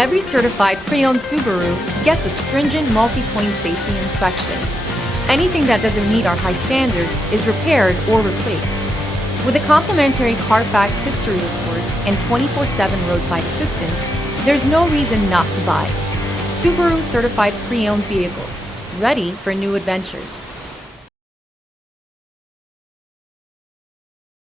Every certified pre-owned Subaru gets a stringent multi-point safety inspection. Anything that doesn't meet our high standards is repaired or replaced. With a complimentary Carfax history report and 24/7 roadside assistance, there's no reason not to buy. Subaru certified pre-owned vehicles, ready for new adventures.